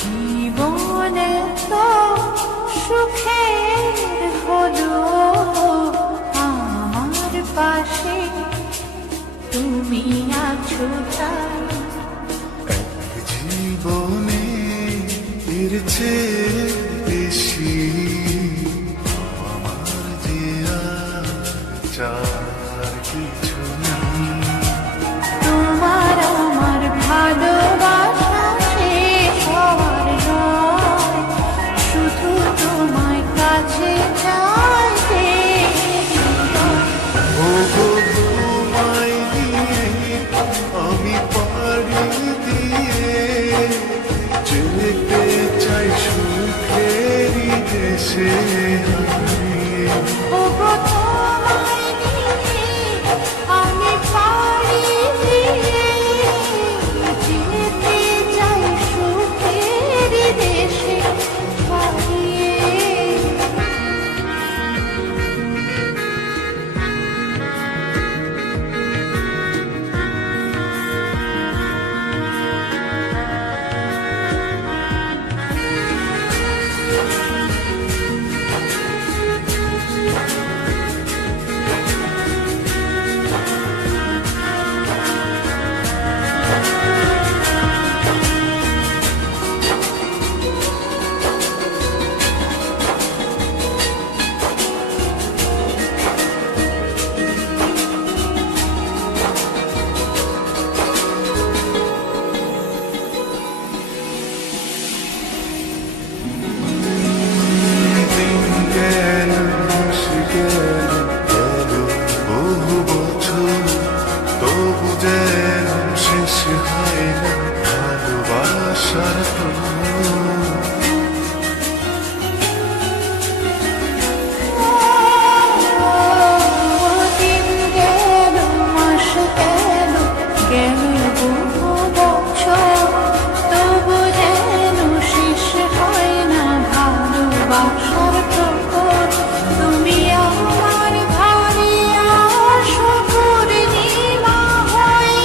জীবনে তো সুখের হলো আমার পাশে তুমি আছো তাই। জীবনে এর চেয়ে বেশি আমার যে আর চার কিছু নেই। তোমার আমার ভালোবাসা শেষ হওয়ার নয়, শুধু তোমায় কাছে চাইতে। ওগো তোমায় দিয়ে আমি পাড়ি দিয়ে যেতে চাই সুখেরই দেশে হারিয়ে। ওগো তোমায় নিয়ে আমি পাড়ি দিয়ে যেতে চাই সুখের দেশে হারিয়ে। বহু বছর তবু যেন শেষ হয় না ভালোবাসার দিন গেল, মাস গেল, গেল বহু বছর, তবু যেন শেষ হয় না ভালোবাসার প্রহর। তুমি আমার ঘরে আসো পূর্ণিমা হয়ে,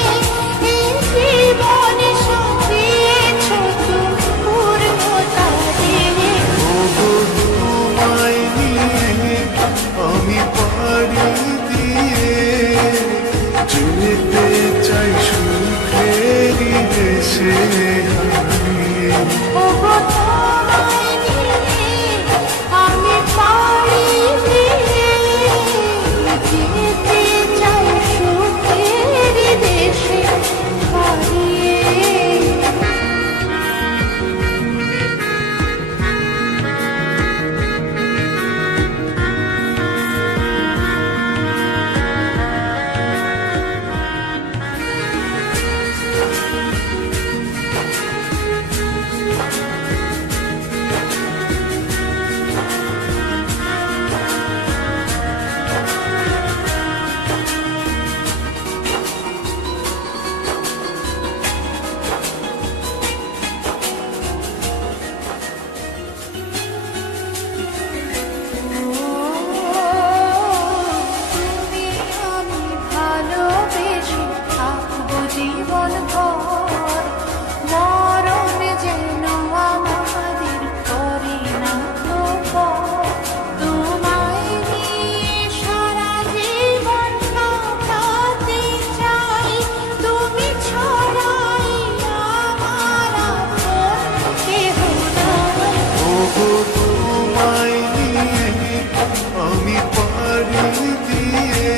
এই জীবনে সাজিয়েছ তুমি পূর্ণতা দিয়ে। ওগো তোমায় নিয়ে আমি পাড়ি দিয়ে যেতে চাই সুখেরই দেশে হারিয়ে। ওগো তোমায় নিয়ে আমি পাড়ি দিয়ে যেতে চাই সুখের দেশে হারিয়ে। তুমি আমি ভালোবেসে থাকবো জীবন ভর, মরণ যেন আমাদের করে না তো পর। তোমায় নিয়ে সারা জীবন কাটাতে চাই, তুমি ছড়াই আমার আপন কেহ নাই। ওগো তোমায় নিয়ে আমি পাড়ি দিয়ে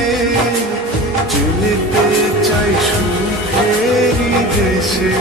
যেতে চাই সুখেরই দেশে